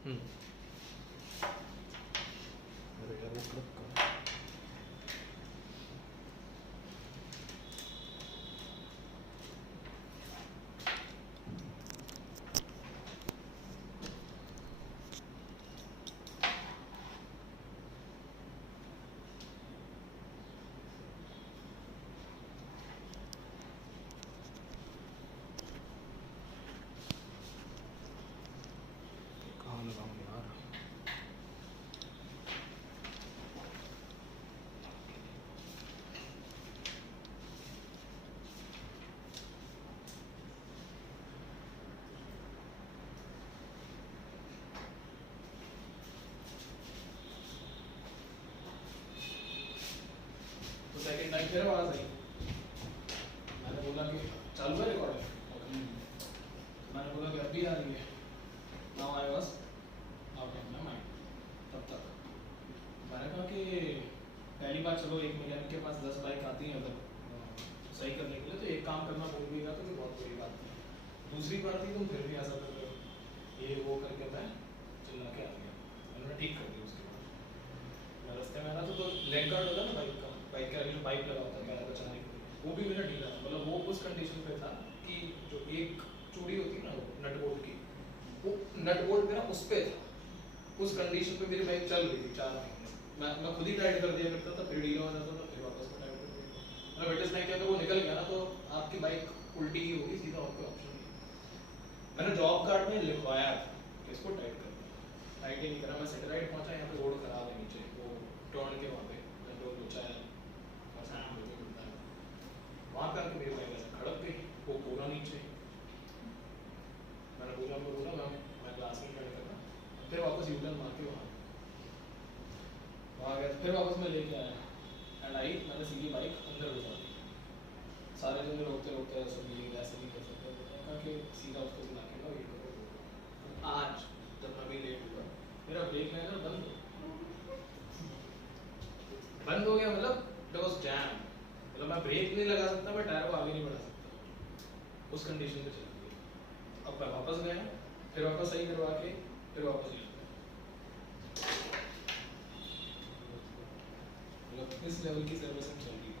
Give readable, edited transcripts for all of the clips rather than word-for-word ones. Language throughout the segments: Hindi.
अरे यार वो क्लिप का कहाँ लगाऊं यार। तो सेकंड टाइम फिर आवाज आई, मैंने बोला कि चालू है रिकॉर्डिंग, मैंने बोला कि अब भी आ रही है। Now I was out of my mind. तब तक मैंने कहा कि पहली बार चलो 1 मिलियन के पास 10 बाइक आती हैं अगर सही करने के लिए, तो एक काम करना भूल भी गया तो बहुत बुरी बात है। दूसरी बार थी तुम फिर भी ऐसा कर रहे हो, ये वो करके मैं चिल्ला के आ गया। मैंने ठीक कर दिया। उसके बाद मैं रास्ते में आ रहा था तो लेग गार्ड होता है ना बाइक का, बाइक के आगे जो पाइप लगा होता है पैर बचाने के लिए, वो भी मेरा ढीला था। मतलब वो उस कंडीशन पे था कि जो एक चूड़ी होती है ना नट बोल्ट की, वो नट बोल्ट मेरा उस पे था। उस कंडीशन पे मेरी बाइक चल रही थी 4 महीने। मैं खुद ही टाइट कर दिया करता था, फिर ढीला हो जाता था, फिर वापस टाइट कर दिया। मतलब इट इज लाइक अगर वो निकल गया ना तो आपकी बाइक उल्टी ही होगी, सीधा और कोई ऑप्शन नहीं। मैंने जॉब कार्ड में लिखवाया था कि इसको टाइट कर दिया, टाइट ही नहीं करा। मैं सेटेलाइट पहुंचा, यहाँ पे रोड खराब है नीचे, वो टर्न के वहाँ पे जो बचाया वहाँ पे आके मेरी बाइक ऐसे खड़क गई, वो पूरा नीचे। मैंने बोला मैं क्लास में खड़े करना, फिर वापस यूटर्न मार के वहाँ गया, फिर वापस मैं लेके आया एंड आई। मैंने सीधी बाइक अंदर घुसा दी। सारे जने रोकते रोकते ऐसे नहीं कर सकते, मैंने कहा कि सीधा उसको बुला के ना वेट करो। आज जब मैं भी लेट हुआ, मेरा ब्रेक लाइनर बंद हो गया। मतलब देयर वाज जैम, मतलब मैं ब्रेक नहीं लगा सकता, मैं टायर को आगे नहीं बढ़ा सकता, उस कंडीशन पे चल गई। अब मैं वापस गया, फिर वापस सही करवा के फिर वापस ले आया। मतलब इस लेवल की सर्विसिंग चल रही है।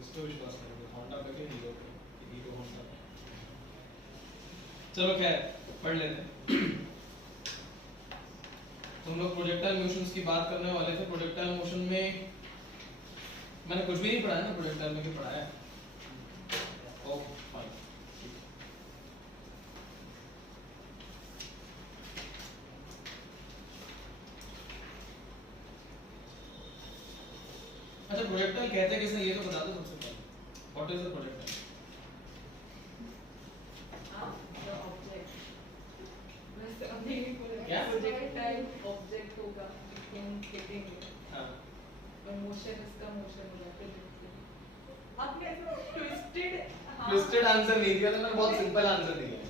इस पे विश्वास करोगे होंडा पे के हीरो पे, हीरो होंडा पे। चलो खैर पढ़ लेते हैं। तुम लोग प्रोजेक्टाइल मोशंस की बात करने वाले थे। प्रोजेक्टाइल मोशन में मैंने कुछ भी नहीं पढ़ाया ना, प्रोजेक्टाइल में क्या पढ़ाया? Okay fine. अच्छा प्रोजेक्टाइल कहते हैं किसने, ये तो बता दो सबसे पहले। What is a projectile? The object, बस अभी नहीं बोला क्या? प्रोजेक्टाइल ऑब्जेक्ट होगा तुम खेलेंगे। हां और मोशन इसका मोशन होगा प्रोजेक्टाइल। आपने ऐसा ट्विस्टेड आंसर नहीं दिया था, मैंने बहुत सिंपल आंसर दिया है।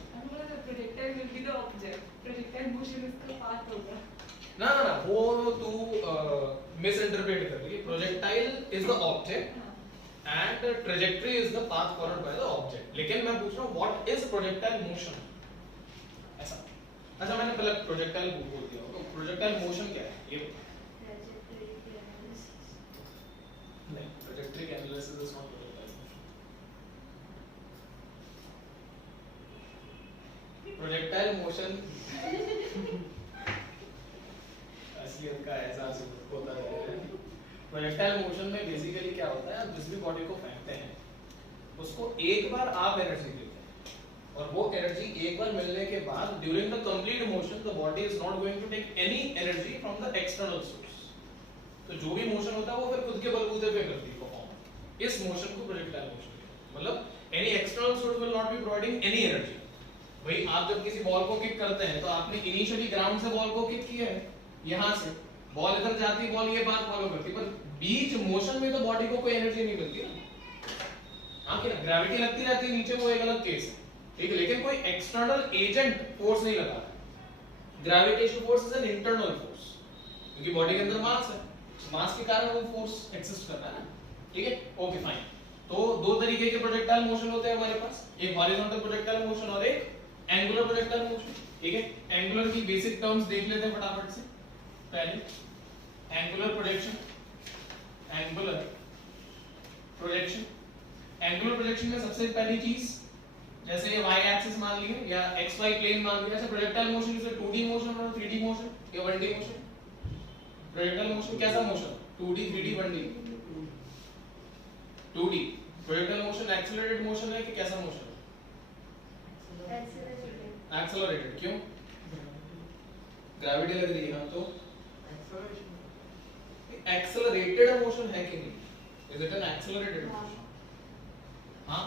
Projectile will be the object, projectile motion इसका पाथ होगा। ना ना ना, वो तू मिस इंटरप्रेट कर रही है। Projectile is the object and trajectory is the path followed by the object. लेकिन मैं पूछ रहा हूं व्हाट इज प्रोजेक्टाइल मोशन, ऐसा। अच्छा मैंने पहले प्रोजेक्टाइल बोल दिया, तो प्रोजेक्टाइल मोशन क्या है ये? नहीं, trajectory analysis is not projectile motion. Projectile motion असलियत का एहसास होता है। प्रोजेक्टाइल मोशन में बेसिकली क्या होता है, आप जिस भी बॉडी को फेंकते हैं उसको एक बार आप एनर्जी देते हैं, और वो एनर्जी एक बार मिलने के बाद during the complete motion the body is not going to take any energy from the external source. तो जो भी मोशन होता है वो फिर खुद के बलबूते पे करती है परफॉर्म। इस मोशन को प्रोजेक्टाइल मोशन कहते हैं। मतलब any external source will not be providing any energy. भाई आप जब किसी बॉल को किक करते हैं तो आपने इनिशियली ग्राउंड से बॉल को किक किया है, यहां से बॉल इधर जाती है, बॉल ये बात फॉलो करती है, पर बीच मोशन में तो बॉडी को कोई एनर्जी नहीं मिलती ना। हां कि ग्रेविटी लगती रहती है नीचे, वो एक अलग केस है, ठीक है। लेकिन कोई एक्सटर्नल एजेंट फोर्स नहीं लगा है। Gravitation force is an internal force, क्योंकि बॉडी के अंदर मास है, मास के कारण वो फोर्स एक्सिस्ट करता है ना, ठीक है। Okay fine. तो दो तरीके के प्रोजेक्टाइल मोशन होते हैं हमारे पास, एक हॉरिजॉन्टल प्रोजेक्टाइल मोशन और एक एंगुलर प्रोजेक्टाइल मोशन, ठीक है। एंगुलर की बेसिक टर्म्स देख लेते हैं फटाफट से। पहले angular projection, angular projection, angular projection में सबसे पहली चीज, जैसे ये y एक्सिस मान लिया या xy प्लेन मान लिया। अच्छा, projectile motion is 2D motion और 3D मोशन या 1D मोशन? प्रोजेक्टाइल मोशन कैसा motion? 2D 3D 1D? 2D। Projectile motion accelerated motion है कि कैसा मोशन है? एक्सेलरेटेड। क्यों? ग्रेविटी लग रही है। हाँ, तो एक्सेलरेटेड मोशन है कि नहीं? Is it N accelerated motion? हाँ,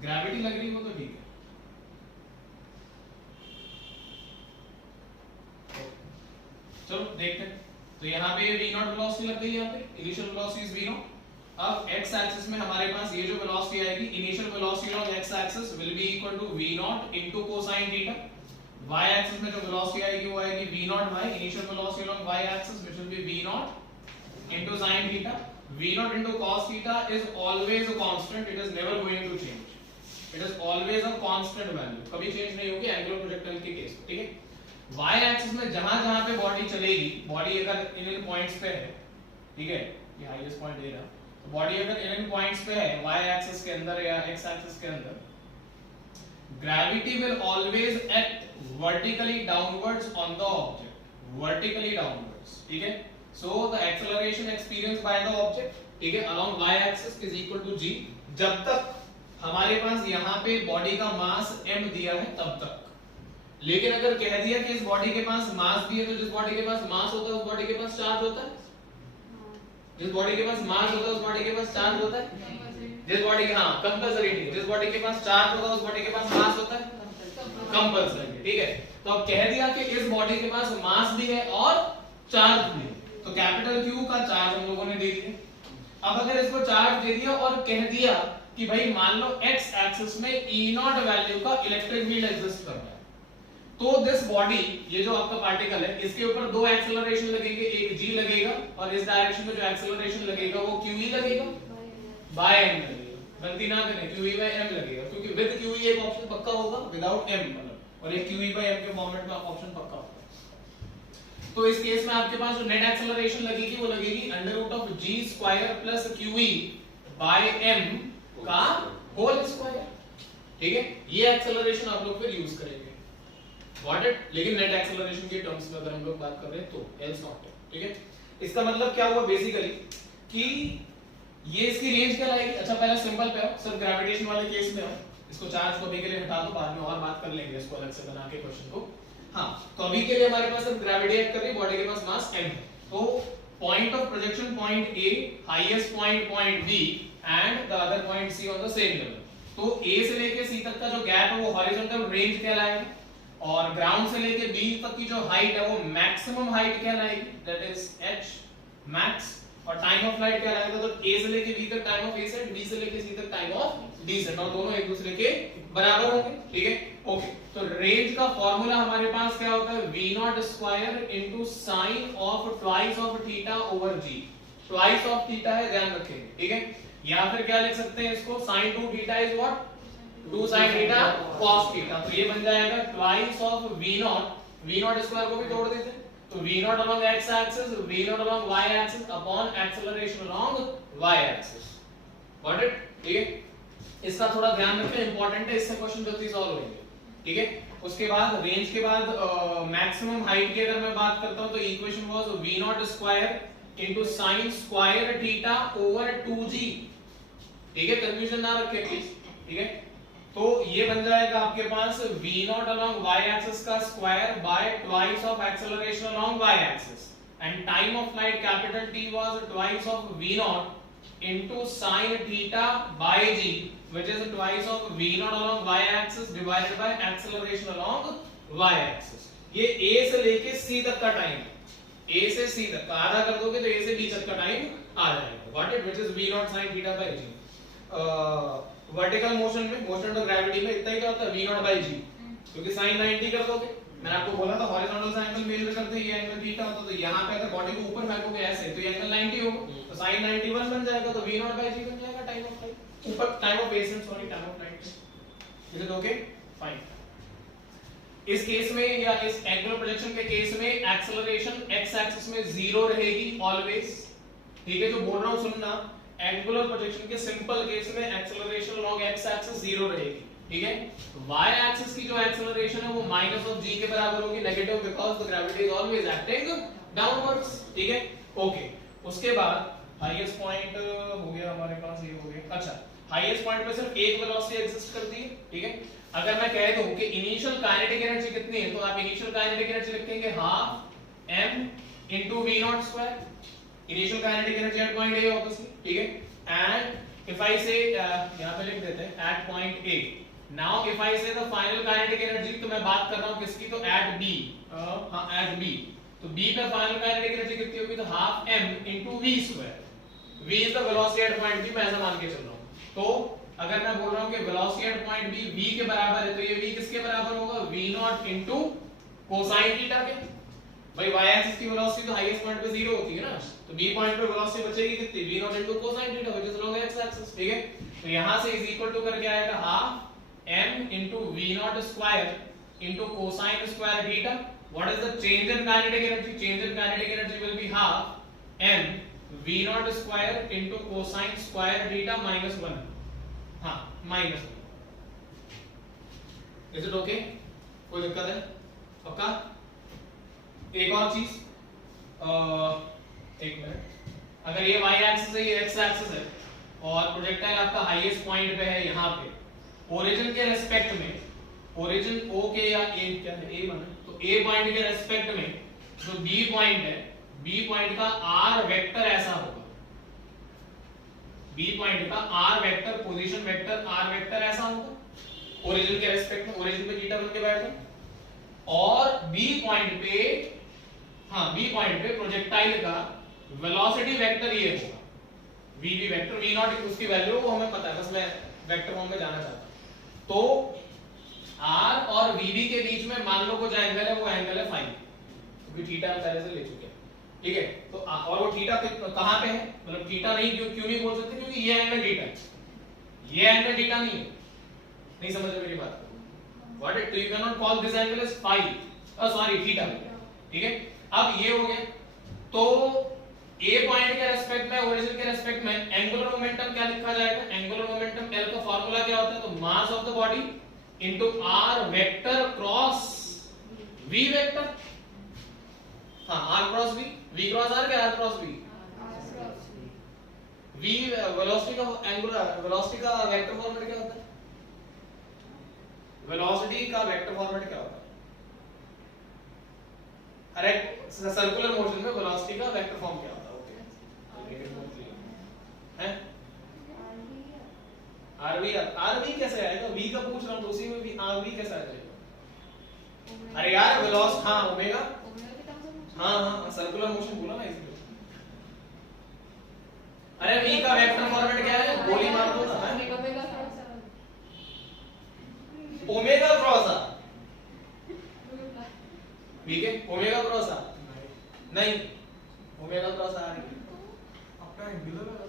ग्रेविटी लग रही हो तो ठीक है। चलो देखते हैं। तो यहाँ पे v नॉट वेलोसिटी लग गई, यहाँ पे initial velocity is v naught. अब x एक्सिस में हमारे पास ये जो वेलोसिटी आएगी, initial velocity on x axis will be equal to v naught into cosine theta. y axis में जो वेलोसिटी आएगी वो आएगी v not by initial velocity on y axis which will be v naught into sin theta. v naught into cos theta is always a constant, it is never going to change, it is always a constant value, कभी चेंज नहीं होगी एंगुलर प्रोजेक्टाइल के केस में, ठीक है। y एक्सिस में जहां-जहां पे बॉडी चलेगी, बॉडी अगर इन पॉइंट्स पे है, ठीक है, ये हाईएस्ट पॉइंट दे रहा, तो बॉडी अगर इन पॉइंट्स पे है y एक्सिस के अंदर या x एक्सिस के अंदर, gravity will always act vertically downwards on the object, vertically downwards, ठीक है। so the acceleration experienced by the object, ठीक है, along y axis is equal to g, जब तक हमारे पास यहाँ पे बॉडी का मास m दिया है तब तक। लेकिन अगर कह दिया कि इस बॉडी के पास मास दिया, तो जिस बॉडी के पास मास होता है उस बॉडी के पास चार्ज होता है, जिस बॉडी के पास मास होता है उस बॉडी के पास चार्ज होता है, जिस बॉडी हाँ कंपल्सरी नहीं, जिस बॉडी के पास चार्ज होगा उस बॉडी के पास मास होता है कंपल्सरी, ठीक है। तो अब कह दिया कि इस बॉडी के पास मास भी है और चार्ज भी है, तो कैपिटल Q का चार्ज हम लोगों ने दे दिया। अब अगर इसको चार्ज दे दिया और कह दिया कि भाई मान लो x एक्सिस में E नॉट वैल्यू का इलेक्ट्रिक फील्ड एग्जिस्ट कर रहा है, तो दिस बॉडी, ये जो आपका पार्टिकल है, इसके ऊपर दो एक्सेलरेशन लगेंगे, एक g लगेगा और इस डायरेक्शन में जो एक्सेलरेशन लगेगा वो qe लगेगा बाय m लगेगा। गलती ना करें, qe बाय m लगेगा, क्योंकि विद qe एक ऑप्शन पक्का होगा, विदाउट m मतलब, और एक qe बाय m के फॉर्मेट में ऑप्शन पक्का होगा। तो इस केस में आपके पास जो नेट एक्सेलरेशन लगेगी वो लगेगी under root of g square plus qe by m का होल स्क्वायर, ठीक है। ये एक्सेलरेशन आप लोग फिर यूज करेंगे, गॉट इट। लेकिन नेट एक्सेलरेशन के टर्म्स में अगर हम लोग बात कर रहे हैं तो एल्स नॉट, ठीक है। इसका मतलब क्या हुआ बेसिकली कि ये इसकी रेंज क्या लाएगी। अच्छा, पहले सिंपल पे आओ, सिर्फ ग्रेविटेशन वाले केस में आओ, इसको चार्ज को अभी के लिए हटा दो, बाद में और बात कर लेंगे इसको अलग से बना के क्वेश्चन को। हाँ, तो अभी के लिए हमारे पास सिर्फ ग्रेविटी एक्ट कर रही है, बॉडी के पास मास m है, तो point of projection point A, highest point B and the other point C on the same level. तो A से लेके C तक का जो गैप है वो हॉरिजॉन्टल रेंज कहलाएगा, और ग्राउंड से लेके B तक की जो हाइट है वो मैक्सिमम हाइट कहलाएगी, दैट इज h मैक्स, और टाइम ऑफ फ्लाइट कहलाएगा। तो A से लेके B तक time of A set, B से लेके C तक टाइम ऑफ D सेट, और दोनों एक दूसरे के बराबर होंगे, ठीक है। ओके, तो रेंज का फार्मूला हमारे पास क्या होता है, v naught square into sine of twice of theta over g। Twice of theta है, ध्यान रखेंगे, ठीक है। या फिर क्या लिख सकते हैं इसको, sin 2 theta is what, 2 sin theta cos theta. तो ये बन जाएगा twice of v naught square को भी तोड़ देते हैं, तो v not along x axis, v not along y axis upon acceleration along y axis, got it, ठीक है। इसका थोड़ा ध्यान रखें, इंपॉर्टेंट है, इससे क्वेश्चन जल्दी सॉल्व होंगे, ठीक है। उसके बाद रेंज के बाद मैक्सिमम हाइट की अगर मैं बात करता हूं तो equation was v naught square into sin square theta over 2g, ठीक है, कंफ्यूजन ना रखें प्लीज, ठीक है। तो ये बन जाएगा आपके पास v not along y axis का square by twice of acceleration along y axis, and time of flight capital T was twice of v not into sin theta by g, which is twice of v naught along y axis divided by acceleration along y axis। ये a से लेके c तक का टाइम, a से c तक का आधा कर दोगे तो a से b तक का टाइम आ जाएगा, what it, which is v naught sin theta by g। Vertical motion में, मोशन ऑफ ग्रेविटी में इतना ही क्या होता है, v naught by g, क्योंकि sin 90 कर दोगे, मैंने आपको बोला था हॉरिजॉन्टल से एंगल मेजर करते हैं, ये एंगल थीटा होता, तो यहाँ पे अगर बॉडी को ऊपर फेंकोगे ऐसे तो ये एंगल 90 होगा, तो sin 91 बन जाएगा, तो v नॉट बाय g बन जाएगा टाइम ऑफ फ्लाइट, ऊपर time of accent, sorry time of flight, is it okay. Fine. इस केस में या इस एंगुलर प्रोजेक्शन के केस में एक्सेलरेशन एक्स एक्सिस में 0 रहेगी ऑलवेज, ठीक है। जो बोल रहा हूं सुनना, एंगुलर प्रोजेक्शन के सिंपल केस में एक्सेलरेशन लॉन्ग एक्स एक्सिस 0 रहेगी, ठीक है। y एक्सिस की जो एक्सेलरेशन है वो माइनस ऑफ g के बराबर होगी, negative, because the gravity is always acting downwards, ठीक है। ओके, उसके बाद हाईएस्ट पॉइंट हो गया हमारे पास, ये हो गया। अच्छा, हाईएस्ट पॉइंट पे सिर्फ एक वेलोसिटी एग्जिस्ट करती है, ठीक है। अगर मैं कह दूं कि इनिशियल काइनेटिक एनर्जी कितनी है, तो आप इनिशियल काइनेटिक एनर्जी लिखेंगे half m into v naught square, initial kinetic energy at point A obviously, ठीक है। एंड इफ आई से यहां पे लिख देते हैं at point A, now if I say the final kinetic energy, तो मैं बात कर रहा हूं किसकी, तो एट B, हां एट B, तो B पे फाइनल काइनेटिक एनर्जी कितनी होगी, तो half m into v square, v is the velocity at point B, मैं ऐसा मान के चल रहा हूं। तो अगर मैं बोल रहा हूं कि velocity at point B v के बराबर है, तो ये v किसके बराबर होगा, v naught into cosine theta के। भाई y एक्सिस की वेलोसिटी तो हाईएस्ट पॉइंट पे 0 होती है ना, तो b पॉइंट पे वेलोसिटी बचेगी कितनी, v naught into cosine theta, which is long x axis, ठीक है। तो यहां से इज इक्वल टू करके आएगा half m into v naught square into cosine square theta. What is the change in kinetic energy, change in kinetic energy will be half m v naught square into cosine square theta minus 1, हाँ माइनस। इज इट ओके, कोई दिक्कत है, पक्का। एक और चीज, एक मिनट, अगर ये y एक्सिस है, ये x एक्सिस है, और प्रोजेक्टाइल आपका हाईएस्ट पॉइंट पे है यहाँ पे, ओरिजिन के रेस्पेक्ट में, ओरिजिन O के या A, क्या है A माना, तो A पॉइंट के रेस्पेक्ट में जो B पॉइंट है, B पॉइंट का R वेक्टर ऐसा होगा, B पॉइंट का R vector, position vector R vector ऐसा होगा ओरिजिन के रेस्पेक्ट में, ओरिजिन पे थीटा बन के बैठे, और B पॉइंट पे, हाँ B पॉइंट पे प्रोजेक्टाइल का वेलोसिटी वेक्टर ये होगा, VV वेक्टर, V नॉट उसकी वैल्यू वो हमें पता है, बस मैं वेक्टर फॉर्म में जाना चाहता हूं। तो R और VV के बीच में मान लो कुछ एंगल है, वो एंगल है फाई, क्योंकि थीटा हम पहले से ले चुके हैं, ठीक है। तो और वो थीटा कहां पे है, मतलब थीटा नहीं, क्यों नहीं बोल सकते, क्योंकि ये एंगल थीटा है, ये एंगल थीटा नहीं है, नहीं समझ रहे मेरी बात को, what it, you can not call this angle as phi, sorry theta, ठीक है। अब ये हो गया, तो A पॉइंट के रेस्पेक्ट में, ओरिजिन के रेस्पेक्ट में एंगुलर मोमेंटम क्या लिखा जाएगा, एंगुलर मोमेंटम L का फार्मूला क्या होता है, तो mass of the body into R vector cross V vector, हाँ R cross V, V cross R क्या, R cross V, V velocity का एंगुलर वेलोसिटी का वेक्टर फॉर्मेट क्या होता है, वेलोसिटी का वेक्टर फॉर्मेट क्या होता है, अरे सर्कुलर मोशन में वेलोसिटी का वेक्टर फॉर्म क्या होता है, है RV कैसे आएगा, V का पूछ रहा हूं, तो उसी में भी RV कैसे आ जाएगा, अरे यार वेलोसिटी, हाँ ओमेगा, हाँ सर्कुलर मोशन बोला ना इसलिए। अरे V का वेक्टर फॉर्मेट क्या है, गोली मार दो ना, ओमेगा क्रॉस R, ठीक है, ओमेगा क्रॉस R नहीं, ओमेगा क्रॉस R आपका एंगुलर है,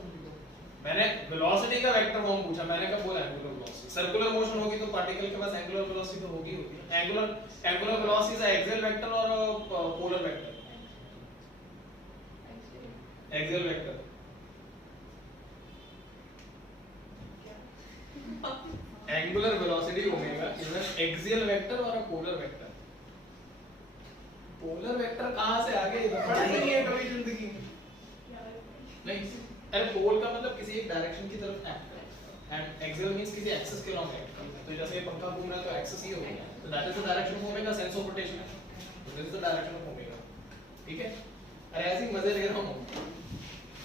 मैंने वेलोसिटी का वेक्टर फॉर्म पूछा, मैंने कब बोला एंगुलर वेलोसिटी, सर्कुलर मोशन होगी तो पार्टिकल के पास एंगुलर वेलोसिटी तो होगी, एंगुलर वेलोसिटी से एक्सियल वेक्टर और polar vector, axial vector, angular velocity omega is an axial vector और a polar vector. Polar vector कहां से आ गए, पढ़ा ही नहीं है कभी जिंदगी में, नहीं। अरे पोल का मतलब किसी एक डायरेक्शन की तरफ एक्ट करना, एंड एक्सियल मींस किसी एक्सिस के लॉन्ग एक्ट करना, तो जैसे पंखा घूम रहा है तो एक्सिस ही होगा, तो that is the direction of omega, sense of rotation है, this is the direction of omega, ठीक है। अरे ऐसे ही मजे ले रहा हूं,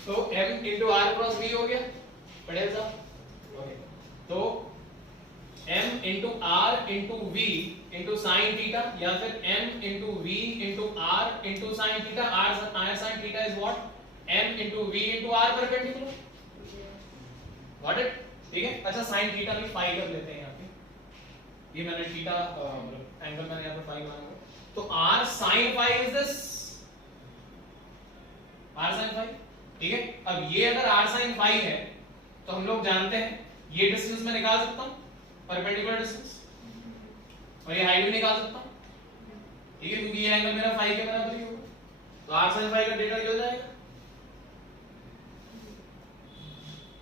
तो m into r cross v हो गया, पढ़े साहब, ओके। तो m into r into v into sin theta, या फिर m into v into r into sin theta, r sin theta is what, m into v into r perpendicular, got it, ठीक है। अच्छा sin theta भी phi कर लेते हैं यहाँ पे, ये मैंने थीटा एंगल मैंने यहाँ पे phi माना, तो r sin phi is this, r sin phi, ठीक है। अब ये अगर r sin phi है, तो हम लोग जानते हैं ये डिस्टेंस मैं निकाल सकता हूँ, परपेंडिकुलर डिस्टेंस, और ये हाइट भी निकाल सकता हूं, ठीक है, क्योंकि ये एंगल मेरा फाई के बराबर ही होगा। तो r sin फाई का डेटा क्या हो जाएगा?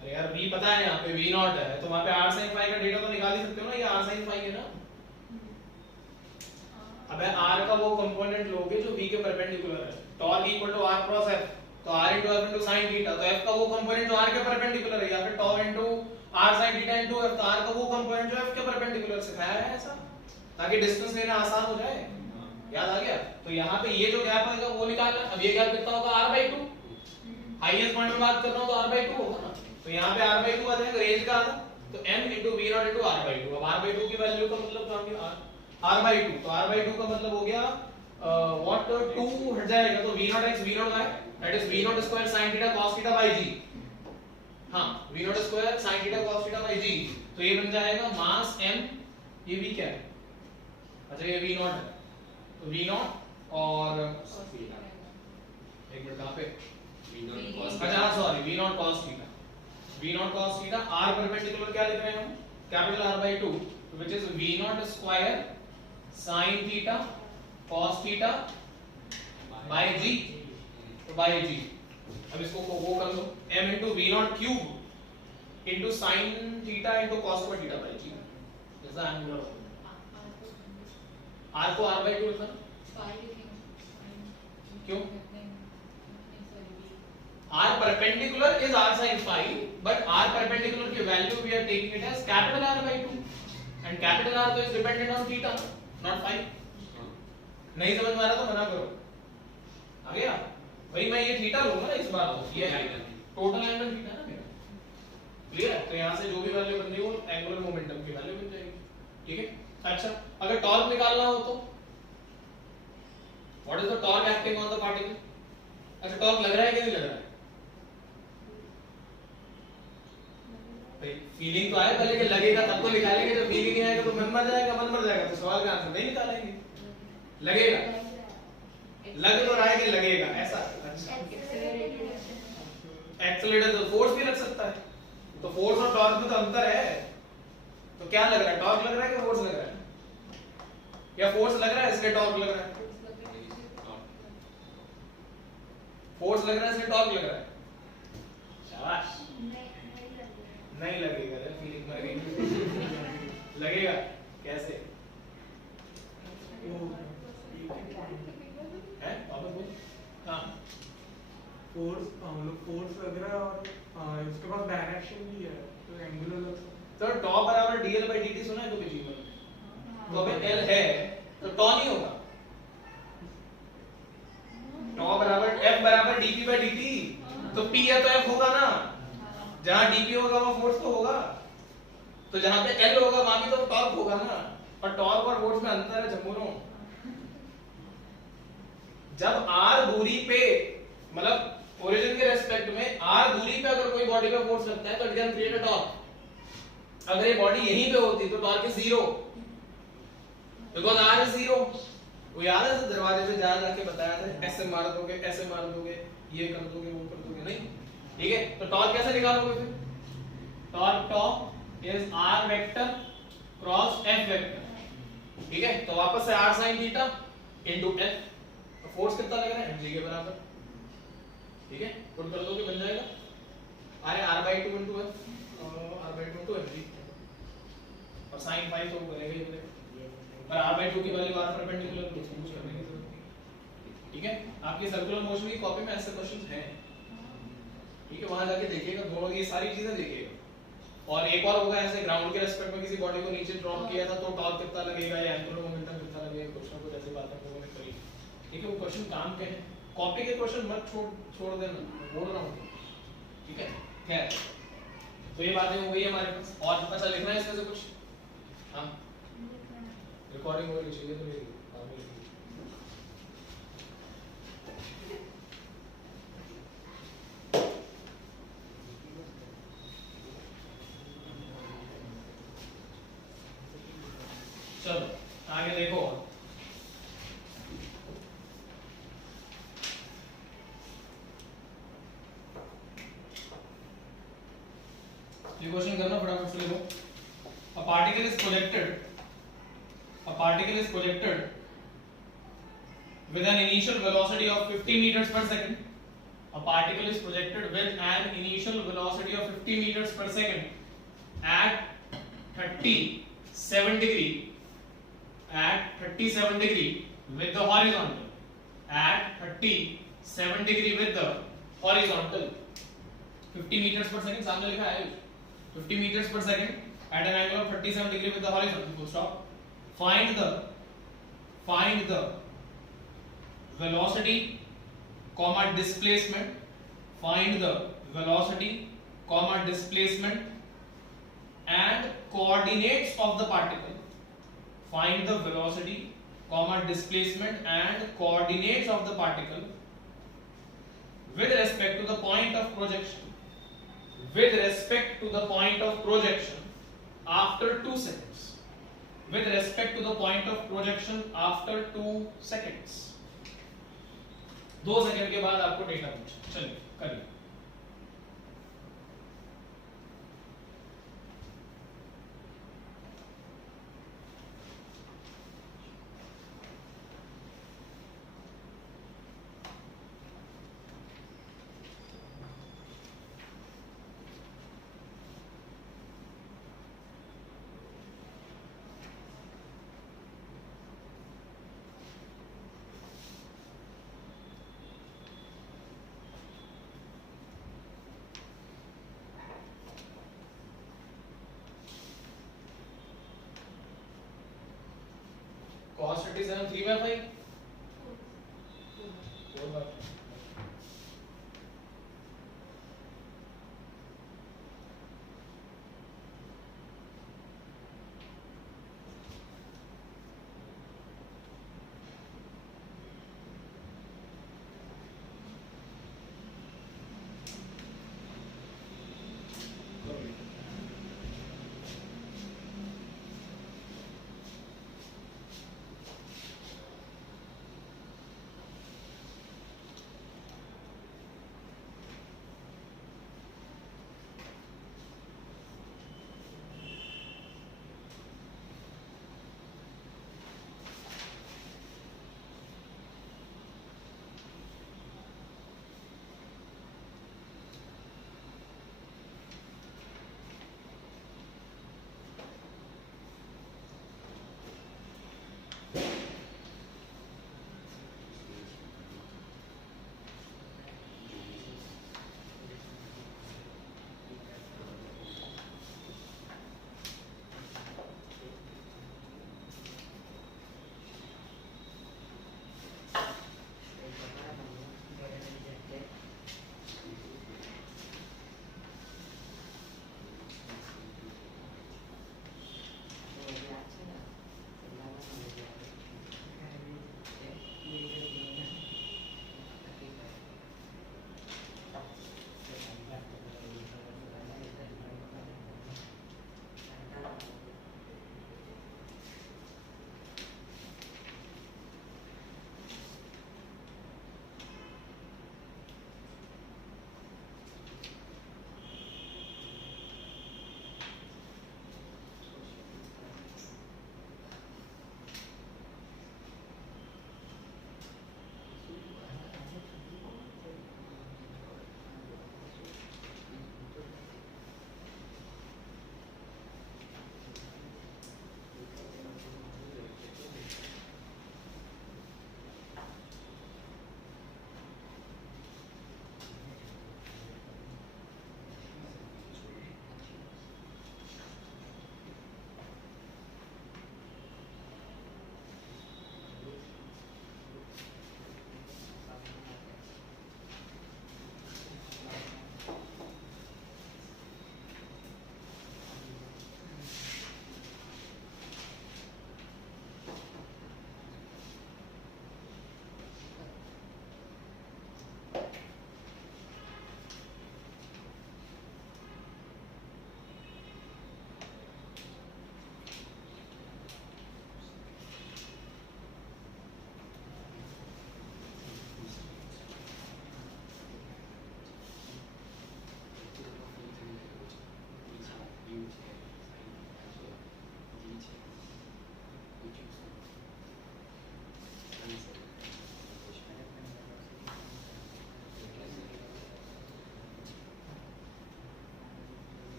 अरे यार v पता है, यहाँ पे v नॉट है, तो वहां पे r sin फाई का डेटा तो निकाल ही सकते हो ना, ये r sin फाई है ना। अब r का वो कंपोनेंट लोगे जो v के परपेंडिकुलर है, torque equal to r cross f, तो r into f into sin theta, तो f का वो कंपोनेंट जो r के परपेंडिकुलर है, या फिर टॉ into r sin theta into f, तो r का वो कंपोनेंट जो f के परपेंडिकुलर सिखाया है ऐसा, ताकि डिस्टेंस लेना आसान हो जाए। याद आ गया? तो यहाँ पे ये जो गैप आएगा वो निकालना। अब ये गैप कितना होगा? r/2, हाईएस्ट पॉइंट में बात कर रहा हूँ तो r/2 होगा ना, तो यहाँ पे r/2 आ जाएगा, रेंज का आता, तो m into v0 into r/2। अब r/2 की वैल्यू का मतलब क्या होगा? r/2, तो r/2 का मतलब हो गया व्हाट, 2 हट जाएगा, तो v0 x v0 y, that is v0 square sin theta cos theta by g। हां, v0 square sin theta cos theta by g, तो ये बन जाएगा मास m, ये v क्या है? अच्छा ये v0 है, तो v0 और एक मिनट कहां पे, अच्छा sorry, v0 cos theta, v0 cos theta, r perpendicular क्या लिख रहे हैं हम? Capital R/2, which is v0 square sin theta cos theta by g, तो by g। अब इसको वो कर लो, m into v0 cube into sin theta into cos theta by g, ऐसा एंगुलर होगा। r को r/2 लिखना, क्यों? r perpendicular is r sin phi, but r perpendicular की value we are taking it as capital R/2, and capital R तो is dependent on theta, not phi। नहीं समझ में आ रहा तो मना करो, आ गया भाई, मैं ये थीटा लूंगा ना इस बार, तो ये टोटल एंगल थीटा ना मेरा, क्लियर है? तो यहाँ से जो भी वैल्यू बन रही है वो एंगुलर मोमेंटम की वैल्यू बन जाएगी, ठीक है। अच्छा, अगर टॉर्क निकालना हो तो what is the torque acting on the particle? अच्छा, टॉर्क लग रहा है कि नहीं लग रहा है भाई? फीलिंग तो आए पहले कि लगेगा तब तो निकालेंगे, जब फीलिंग नहीं आएगा तो मन मर जाएगा, तो सवाल का आंसर नहीं निकालेंगे। लगेगा, लग तो रहा है कि लगेगा ऐसा। एक्सेलरेटर तो फोर्स भी लग सकता है, तो फोर्स और टॉर्क में तो अंतर है, तो क्या लग रहा है? टॉर्क लग रहा है कि फोर्स लग रहा है? या फोर्स लग रहा है इसलिए टॉर्क लग रहा है? फोर्स लग रहा है इसलिए टॉर्क लग रहा है? शाबाश। नहीं लगेगा, फीलिंग मर गई। लगेगा कैसे है? वापस बोल। हाँ, फोर्स लग रहा है और उसके पास डायरेक्शन भी है, तो एंगुलर लग सकता है। तो टॉ बराबर dl/dt सुना है कभी जीवन में? तो अबे l है तो टॉ नहीं होगा, टॉ बराबर f बराबर dp/dt, तो p है तो f होगा ना, जहां dp होगा वहां फोर्स तो होगा, तो जहां पे l होगा वहां भी तो टॉर्क होगा ना, और टॉर्क और फोर्स में अंतर है झमुरों। जब r दूरी पे, मतलब ओरिजिन के रेस्पेक्ट में r दूरी पे अगर कोई बॉडी पे फोर्स लगता है तो it can create a torque. अगर ये बॉडी यहीं पे होती तो torque is zero, because r is zero. वो याद है दरवाजे पे जा जाके बताया था, ऐसे मार दोगे, ऐसे मार दोगे, ये कर दोगे, वो कर दोगे, नहीं? ठीक है, तो टॉर्क कैसे निकालोगे फिर? Torque is r vector cross f vector, ठीक है। तो वापस से r sin theta into f, तो फोर्स कितना लग रहा है? mg के बराबर, ठीक है। पुट कर दोगे बन जाएगा, अरे r/2 into f, r/2 into mg, और sin फाई तो बनेगा ही बनेगा, पर r/2 की वैल्यू r परपेंडिकुलर कुछ यूज करने की जरूरत नहीं, ठीक है। आपकी सर्कुलर मोशन की कॉपी में ऐसे क्वेश्चंस हैं, ठीक है, वहां जाके देखिएगा, दोनों ये सारी चीजें देखिएगा। और एक और होगा ऐसे, ग्राउंड के रेस्पेक्ट में किसी बॉडी को नीचे ड्रॉप किया था तो टॉर्क कितना लगेगा या एंगुलर मोमेंटम कितना लगेगा, कुछ ना कुछ ऐसी बातें लोगों ने करी, ठीक है। वो क्वेश्चन काम के हैं, कॉपी के क्वेश्चन मत छोड़ देना, बोल रहा हूं, ठीक है। खैर, तो ये बातें हो गई हमारे पास, और अच्छा लिखना है इसमें से कुछ? हां, रिकॉर्डिंग हो रही चाहिए तो मेरी चलो आगे देखो। ये क्वेश्चन करना फटाफट से लिखो। A particle is projected a particle is projected with an initial velocity of 50 meters per second. A particle is projected with an initial velocity of 50 meters per second at 37 degree with the horizontal, at 37 degree with the horizontal. 50 meters per second सामने लिखा है 50 meters per second at an angle of 37 degree with the horizontal. Full stop. Find the velocity comma displacement. Find the velocity comma displacement and coordinates of the particle. Find the velocity comma displacement and coordinates of the particle with respect to the point of projection. With respect to the point of projection after 2 seconds. With respect to the point of projection after 2 seconds. 2 second के बाद आपको डेटा पूछे. चलिए करिए. Cos 37 3/5 4/5.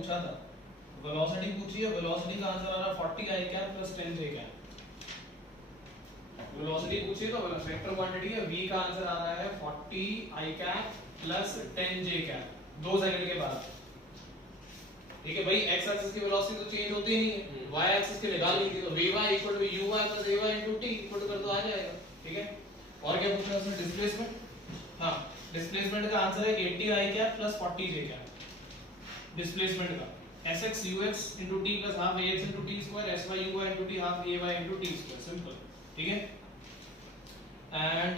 पूछा था, वेलोसिटी पूछी है, वेलोसिटी का आंसर आ रहा है 40 i cap plus 10 j cap. Velocity पूछी तो वेक्टर क्वांटिटी है, v का आंसर आ रहा है 40 i cap plus 10 j cap 2 second के बाद। ठीक है भाई, x एक्सिस की वेलोसिटी तो चेंज होती ही नहीं है, y एक्सिस की निकाल ली थी तो vy = uy + ay * t equal कर तो आ जाएगा। ठीक है, और क्या पूछा उसने? डिस्प्लेसमेंट। हां, डिस्प्लेसमेंट का आंसर है 80 i cap plus 40 j cap. Displacement का sx ux * t + half ax * t square sy uy * t half ay * t square, simple. ठीक है, एंड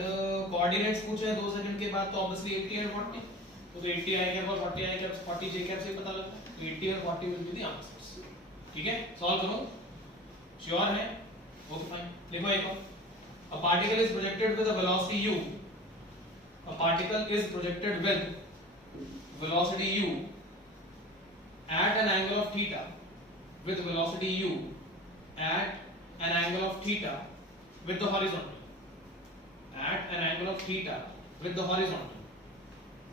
कोऑर्डिनेट्स पूछे हैं 2 सेकंड के बाद, तो ऑब्वियसली 80 एंड 40, तो 80 i कैप और 40 i कैप 40 j कैप से पता लगता है, तो 80 और 40 विल बी द आंसर्स। ठीक है, सॉल्व करो, श्योर है? Okay fine. देखो एक और, a particle is projected with a velocity u, a particle is projected with velocity u at an angle of theta, with velocity u at an angle of theta with the horizontal, at an angle of theta with the horizontal.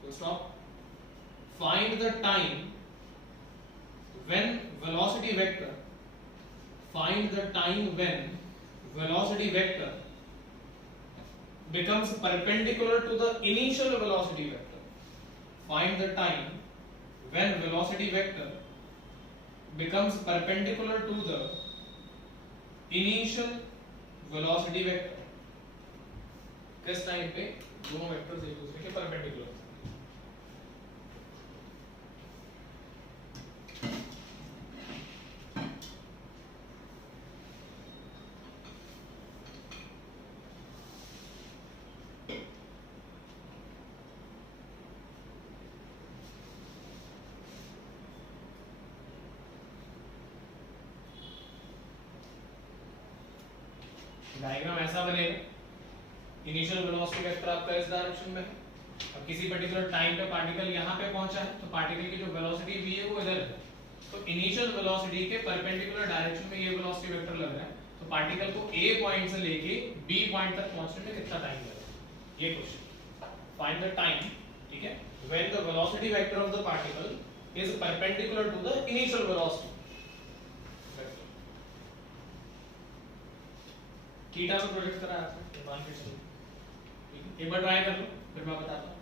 So stop. Find the time when velocity vector, find the time when velocity vector becomes perpendicular to the initial velocity vector. Find the time when velocity vector becomes perpendicular to the initial velocity vector. किस टाइम पे दोनों वेक्टर्स एक दूसरे के परपेंडिकुलर? डायग्राम ऐसा बनेगा, इनिशियल वेलोसिटी वेक्टर आपका इस डायरेक्शन में है, अब किसी पर्टिकुलर टाइम पे पार्टिकल यहाँ पे पहुंचा है, तो पार्टिकल की जो वेलोसिटी v है वो इधर है, तो इनिशियल वेलोसिटी के परपेंडिकुलर डायरेक्शन में ये वेलोसिटी वेक्टर लग रहा है, तो पार्टिकल को a पॉइंट से लेके b पॉइंट तक पहुंचने में कितना टाइम लगेगा, ये क्वेश्चन। फाइंड द टाइम, ठीक है, when the velocity vector of the particle is perpendicular to the initial velocity. Theta पे प्रोजेक्ट करा है आपने, मान के चलो, ठीक है, एक बार ट्राई कर लो, फिर मैं बताता हूं।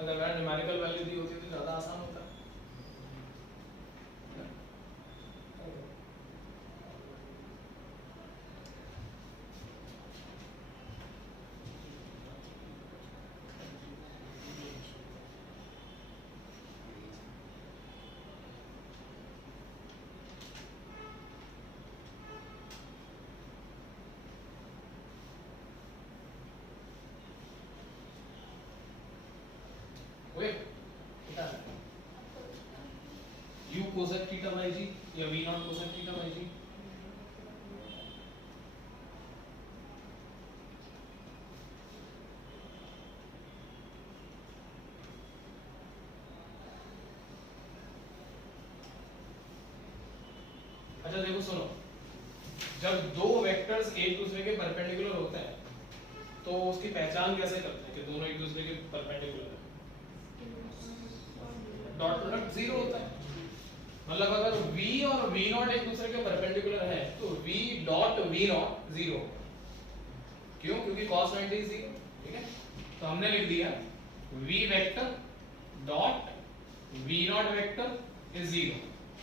अगर मैंने न्यूमेरिकल वैल्यू दी होती तो ज्यादा आसान होता। u cosec theta by g या v naught cosec theta by g, अच्छा देखो सुनो, जब दो वेक्टर्स एक दूसरे के परपेंडिकुलर होते हैं तो उसकी पहचान कैसे करते हैं कि दोनों एक दूसरे के परपेंडिकुलर है? डॉट प्रोडक्ट 0 होता है। मतलब अगर v और v नॉट एक दूसरे के परपेंडिकुलर है तो v डॉट v नॉट 0। क्यों? क्योंकि cos 90 is 0। ठीक है, तो हमने लिख दिया v vector dot v naught vector is 0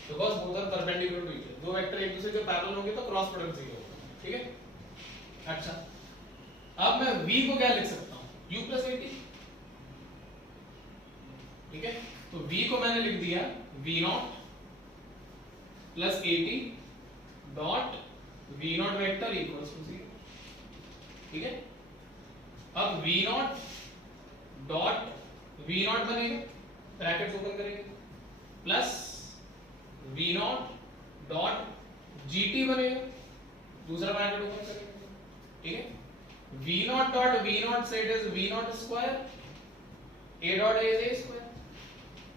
because both are perpendicular to each other। दो वेक्टर एक दूसरे के पैरेलल होंगे तो क्रॉस प्रोडक्ट 0 होगा। ठीक है, अच्छा अब मैं v को क्या लिख सकता हूं? u plus 80। ठीक है, तो v को मैंने लिख दिया v not plus 80 dot v naught vector equals to 0। ठीक है, अब v naught dot v naught बनेगा, ब्रैकेट्स ओपन करेंगे, plus v naught dot gt बनेगा, दूसरा ब्रैकेट ओपन करेंगे। ठीक है, v naught dot v not से it is v naught square, a dot a is a square,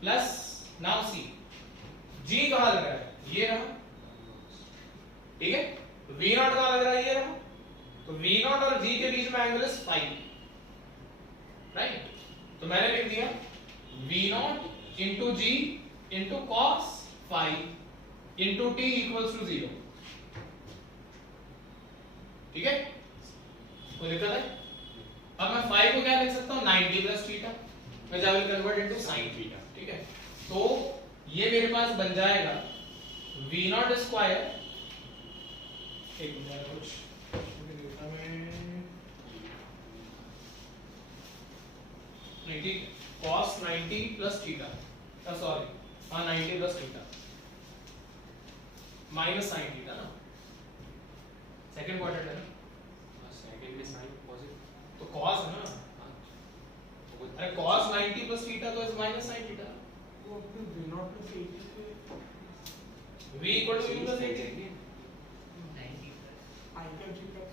plus now see g कहां लग रहा है? ये रहा। ठीक है, v नॉट कहां लग रहा है? ये रहा। तो v नॉट और g के बीच में एंगल इज फाई, राइट? तो मैंने लिख दिया v not into g into cos phi into t equals to 0। ठीक है, कोई दिक्कत है? अब मैं फाई को क्या लिख सकता हूं? 90 plus theta, which I will convert into sin theta. ठीक है, तो ये मेरे पास बन जाएगा v नॉट स्क्वायर, एक मिनट कुछ नहीं, ठीक, cos 90 प्लस थीटा, सॉरी हाँ 90 plus theta minus sin theta ना, सेकंड क्वाड्रेंट है ना, सेकंड में साइन पॉजिटिव तो cos है ना, अरे cos 90 प्लस थीटा तो इज माइनस sin थीटा। वो अपने v नॉट प्लस 80 से v equal to u plus 80। i का g प्लस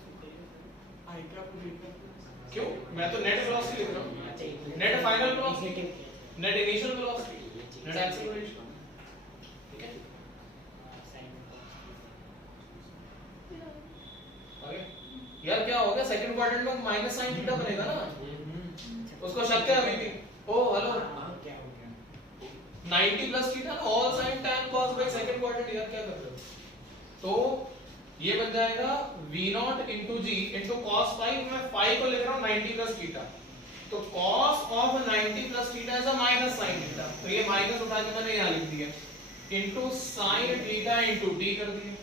i का j प्लस। क्यों? मैं तो नेट वेलोसिटी लिख रहा हूं, net final velocity, net initial velocity, net acceleration. ठीक है, ओके यार क्या हो गया? सेकंड क्वाड्रेंट में माइनस sin थीटा बनेगा ना, उसको शक है अभी भी? ओ हेलो, 90 प्लस थीटा ना, all sin tan cos by second quadrant, यार क्या कर रहे हो? तो ये बन जाएगा v not into g into cos phi, मैं फाई को लिख रहा हूं 90 प्लस थीटा, तो cos of 90 plus theta is uh minus sin theta, तो ये माइनस उठा के मैंने यहां लिख दिया into sin theta into t कर दिया।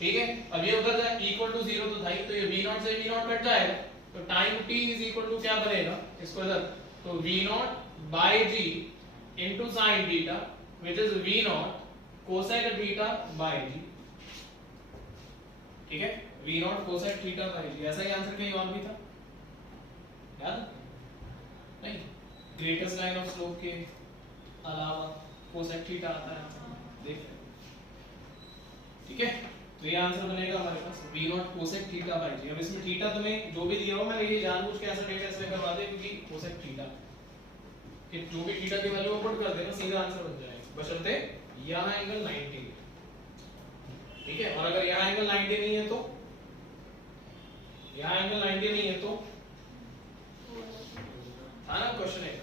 ठीक है, अब ये उधर जाए इक्वल टू 0 तो था ही, तो ये v नॉट से v नॉट कट जाएगा, तो time t is equal to क्या बनेगा इसको इधर, तो v not by g into sin theta which is v not cosec theta by g। ठीक है, v not cosec theta by g, ऐसा ही आंसर कहीं और भी था याद नहीं? ग्रेटेस्ट लाइन ऑफ स्लोप के अलावा कोसेक थीटा आता है, देख। ठीक है, तो ये आंसर बनेगा हमारे पास v not cosec theta by g। अब इसमें थीटा तुम्हें जो भी दिया हो, मैंने ये जानबूझ के ऐसा डेटा इसमें करवा दिया क्योंकि कोसेक थीटा कि जो भी थीटा की वैल्यू पुट कर देना सीधा आंसर बन जाएगा, बशर्ते यहां एंगल 90। ठीक है, और अगर यहां एंगल 90 नहीं है तो, यहां एंगल 90 नहीं है तो था ना क्वेश्चन है,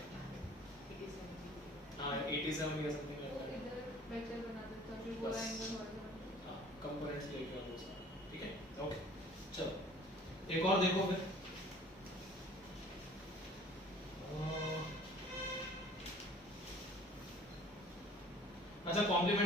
हां 87 या समथिंग लाइक दैट, इधर वेक्टर बना देता फिर पूरा एंगल हॉरिजॉन्टल। हां कंपोनेंट्स लेके आओ सारा। ठीक है, ओके चलो एक और देखो फिर।